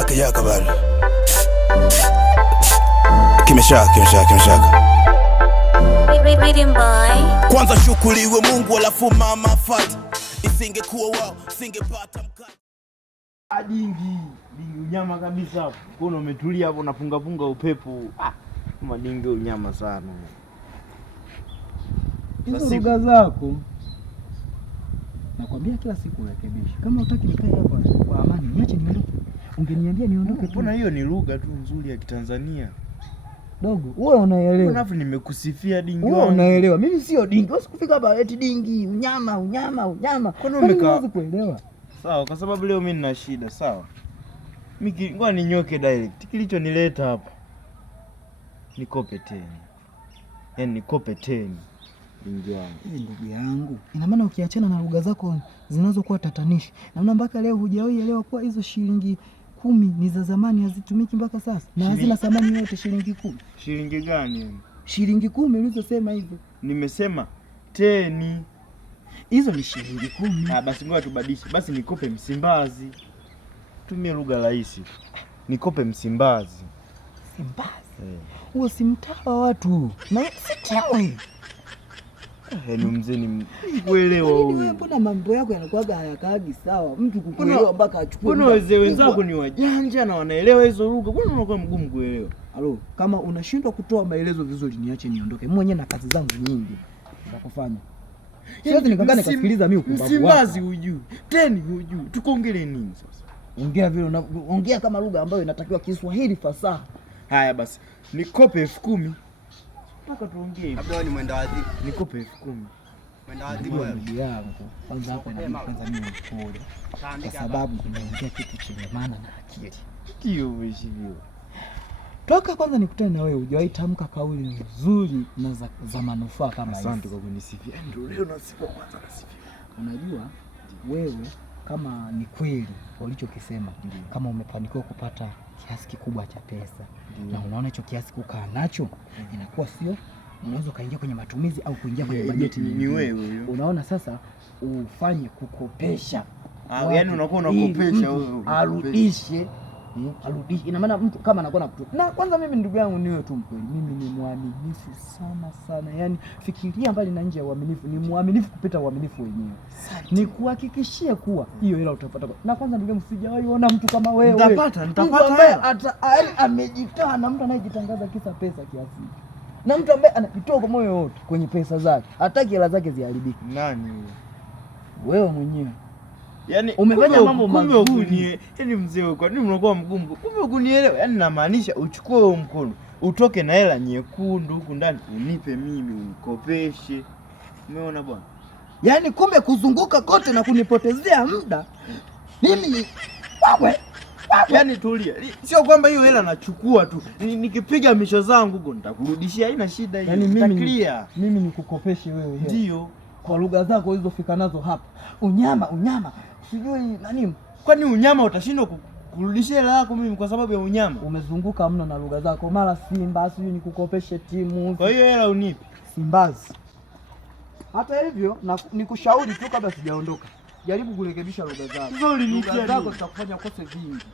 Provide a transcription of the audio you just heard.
Akijaka bado kimeshaka kwanza shukuriwe Mungu alafu mama fata, isingekuwa wao singepata mkate. Dingi unyama kabisa hapo. Kono umetulia hapo unapunga punga upepo. Kama dingi unyama sana. Hizo lugha zako nakwambia kila siku rekebisha. Kama hutaki nikae hapa kwa amani, niache niondoke. Ungeniambia niondoke tu. Mbona hiyo ni lugha tu nzuri ya Kitanzania? Dogo, wewe unaelewa. Unafu nimekusifia dingi. Wewe unaelewa. Mimi sio dingi. Wewe sikufika hapa eti dingi, unyama. Kono umekaa kuelewa. Sawa, kwa sababu leo mimi nina shida, sawa? Mimi ngoja ninyoke direct. Kilichonileta hapa nikope tena. Yaani nikope tena. Dingi wangu. Hii ndugu yangu. Ina maana ukiachana na lugha zako zinazokuwa tatanishi. Naona mpaka leo hujawahi elewa kuwa hizo shilingi 10 ni za zamani, hazitumiki mpaka sasa. Na hazina thamani yote shilingi 10. Shilingi gani? Shilingi 10 ulizosema hivyo. Nimesema 10. Hizo ni shilingi 10. Basi ngoja tubadilishe. Basi nikope Msimbazi. Tumie lugha rahisi. Nikope Msimbazi. Msimbazi? Huo si mtaa wa watu. Na si tawe. Ni mzee ni kuelewa huyu. Mbona mambo yako yanakuwa hayakagi sawa? Mtu kukuelewa mpaka achukue. Mbona wazee wenzako ni wajanja na wanaelewa hizo lugha? Mbona unakuwa mgumu kuelewa? Halo, kama unashindwa kutoa maelezo vizuri niache niondoke. Mimi mwenyewe na kazi zangu nyingi za kufanya. Siwezi nikakaa nikasikiliza mimi upumbavu wako. Msimbazi hujui. 10 hujui. Tukaongelee nini sasa? Ongea vile ongea kama lugha ambayo inatakiwa Kiswahili fasaha. Haya basi. Nikope 10,000. Nataka tuongee. Labda ni mwenda wazimu. Nikope 10,000. Mwenda wazimu wewe. Ndugu yangu. Kwanza hapo na kwanza mimi mpole. Kwa sababu unaongea kitu chenye maana na akili. Ndio mheshimiwa. Toka kwanza nikutane na wewe, hujawahi tamka kauli nzuri na za manufaa kama hizo. Asante kwa kunisifia. Ndio leo nasifu kwanza nasifia. Unajua wewe kama ni kweli ulichokisema, kama umefanikiwa kupata kiasi kikubwa cha pesa na unaona hicho kiasi kukaa nacho, inakuwa sio unaweza kaingia kwenye matumizi au kuingia kwenye bajeti. Ni wewe huyo. Unaona sasa ufanye kukopesha. Yaani unakuwa unakopesha wewe. Arudishe. Ina maana mtu kama anakuwa nakutoa. Na kwanza mimi ndugu yangu niwe tu mkweli. Mimi ni muaminifu sana. Yaani fikiria mbali na nje ya uaminifu, ni muaminifu kupita uaminifu wenyewe. Ni kuhakikishia kuwa hiyo hela utapata. Na kwanza ndugu yangu sijawahi ona mtu kama wewe. Nitapata hela. Hata amejitoa na mtu anayejitangaza kisa pesa kiasi. Na mtu ambaye anajitoa kwa moyo wote kwenye pesa zake. Hataki hela zake ziharibike. Nani huyo? Wewe mwenyewe. Yaani umefanya mambo mazuri. Yaani mzee, kwa nini unakuwa mgumu? Kumbe ukunielewa. Yaani namaanisha uchukue huo mkono, utoke na hela nyekundu huku ndani, unipe mimi unikopeshe. Umeona bwana? Yaani kumbe kuzunguka kote na kunipotezea muda. Mimi wewe. Yaani tulia. Sio kwamba hiyo hela nachukua tu. Nikipiga misho zangu huko nitakurudishia, haina shida hiyo. Yaani mimi nikukopeshe wewe hela. Ndio. Kwa lugha zako hizo fika nazo hapa. Unyama. Sijui nani. Kwani unyama utashindwa kurudishia hela yako mimi kwa sababu ya unyama? Umezunguka mno na lugha zako. Mara Simba, sijui nikukopeshe timu. Kwa hiyo hela unipe Simbazi. Hata hivyo nikushauri tu kabla sijaondoka. Jaribu kurekebisha lugha zako. Lugha zako zitakufanya ukose vingi.